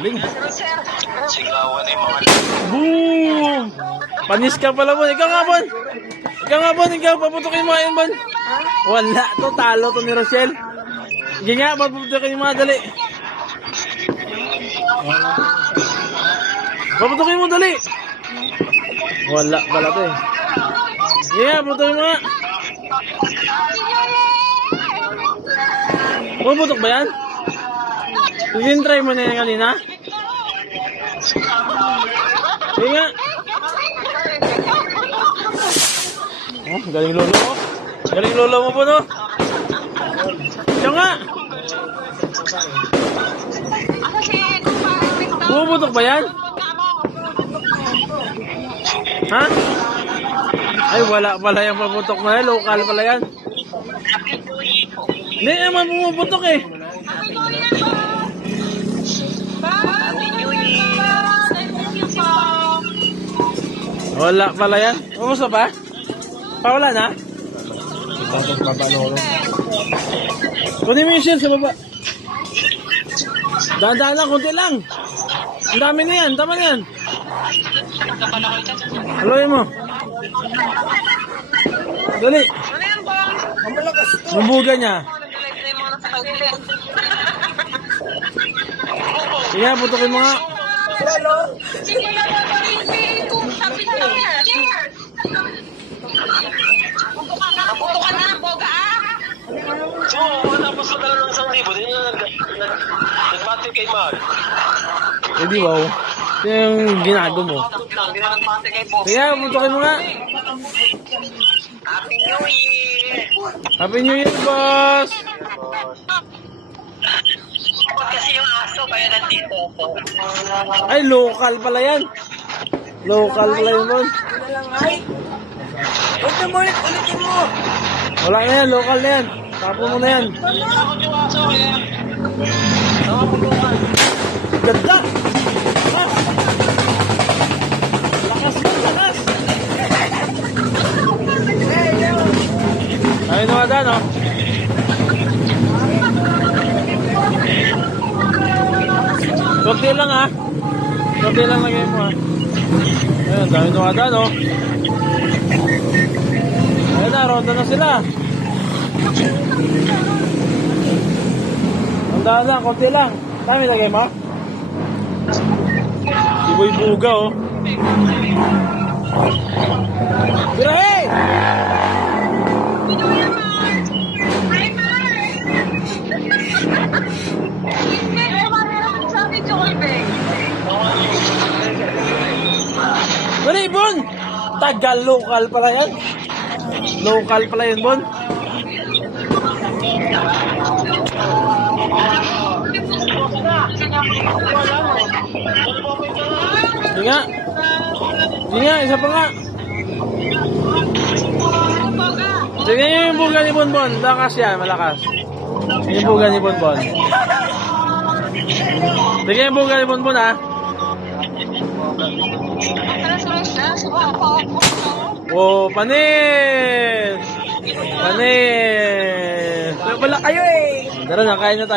Galing. Sigawan na yung mga... Boom! Panis ka pala, Bon. Ikaw nga, Bon. Ikaw nga, Bon. Ikaw, paputukin mo ngayon, Bon. Wala to. Talo to ni Rochelle. Sige nga, paputukin mo nga, dali. Paputukin mo, dali. Wala pala to eh. Sige nga, paputukin mo nga. Puputok ba yan? Try mo na yan kanina? Sige nga. Oh, galing lolo mo. Galing lolo mo po, no? Siya nga. Puputok ba yan? Ha? Ay, wala pala yung paputok na yan. Local pala yan. Hindi naman pumuputok eh. Wala pala yan. Kumusta pa? Wala na? Kunin mo yung shield sa baba. Dahan-dahan lang, kunti lang. Ang dami na yan, tama na yan. Haloy mo. Dali. Bumbuga niya. Sige, putukin mo nga. Naputukan na ng boga Oo, tapos sa dalawa ng 1,000. Hindi na nagmati kay Mag. Eh di wow. Ito yung ginago mo. Hindi na nagmati kay boga. Sige, putukin mo nga. Happy New Year! Happy New Year, boss! Kapag kasi yung aso, kaya nandito ako. Ay, local pala yan. Local pala yun, Bon. Ito mo, ulitin mo! Wala na yan, local na yan. Tapo mo na yan. Ako yung aso kaya. Ganda! Ha? Lakas mo, lakas! Ayun na wala, no? Kunti lang, ha? Kunti lang lagay mo, ha? Ayun, dami na wala, no? Ayun na, ronda na sila. Ang daan lang, kunti lang. Dami lagay mo? Si Boy Buga, oh. Birahe! Dali, Bon! Tagal, local pala yan. Local pala yan, Bon. Sige nga. Sige nga, isa pa nga. Sige yung buga ni Bonbon. Lakas yan, malakas. Yung buga ni Bonbon. Sige yung buga ni Bonbon, ha. Oh, panis! Panis! Wala kayo eh! Tara na, kain na tayo.